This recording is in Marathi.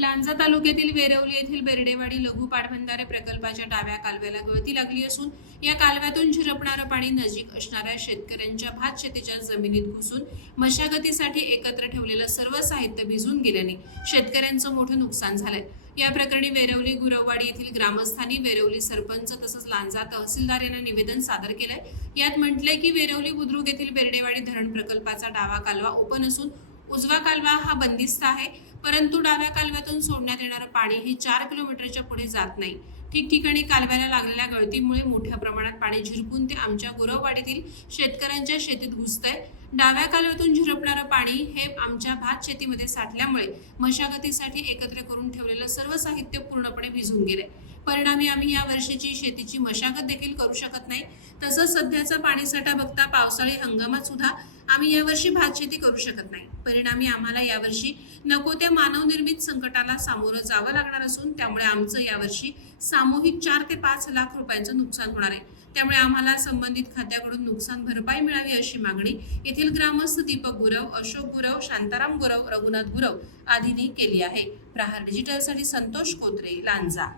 लांजा तालुक्यातील वेरवली येथील बेर्डेवाडी लघु पाटबंधारे प्रकल्पाच्या डाव्या कालव्याला गळती लागली असून या कालव्यातून झिरपणारं पाणी नजीक असणाऱ्या शेतकऱ्यांच्या भात शेतीच्या जमिनीत घुसून मशागतीसाठी एकत्र ठेवलेलं सर्व साहित्य भिजून गेल्याने शेतकऱ्यांचं मोठं नुकसान झालंय. या प्रकरणी वेरवली गुरववाडी येथील ग्रामस्थांनी वेरवली सरपंच तसंच लांजा तहसीलदार यांना निवेदन सादर केलंय. यात म्हटलंय की वेरवली बुद्रुक येथील बेर्डेवाडी धरण प्रकल्पाचा डावा कालवा ओपन असून उजवा कालवा हा बंदिस्त आहे. परंतु डाव्या कालव्यातून सोडण्यात येणारं पाणी हे चार किलोमीटरच्या पुढे जात नाही. ठिकठिकाणी कालव्याला लागलेल्या गळतीमुळे मोठ्या प्रमाणात पाणी झिरपून ते आमच्या गुरववाडीतील शेतकऱ्यांच्या शेतीत घुसतंय. डाव्या कालव्यातून झिरपणारं पाणी हे आमच्या भात शेतीमध्ये साठल्यामुळे मशागतीसाठी एकत्र करून ठेवलेलं सर्व साहित्य पूर्णपणे भिजून गेले परिणामी आम्ही या वर्षीची शेतीची मशागत देखील करू शकत नाही. तसंच सध्याचा पाणीसाठा बघता पावसाळी हंगामात सुद्धा आम्ही यावर्षी भात शेती करू शकत नाही. परिणामी आम्हाला यावर्षी नको त्या मानवनिर्मित संकटाला सामोरं जावं लागणार असून त्यामुळे आमचं यावर्षी सामूहिक चार ते पाच लाख रुपयांचं नुकसान होणार आहे. त्यामुळे आम्हाला संबंधित खात्याकडून नुकसान भरपाई मिळावी अशी मागणी येथील ग्रामस्थ दीपक गुरव अशोक गुरव शांताराम गुरव रघुनाथ गुरव आदींनी केली आहे. प्रहार डिजिटलसाठी संतोष कोत्रे लांजा.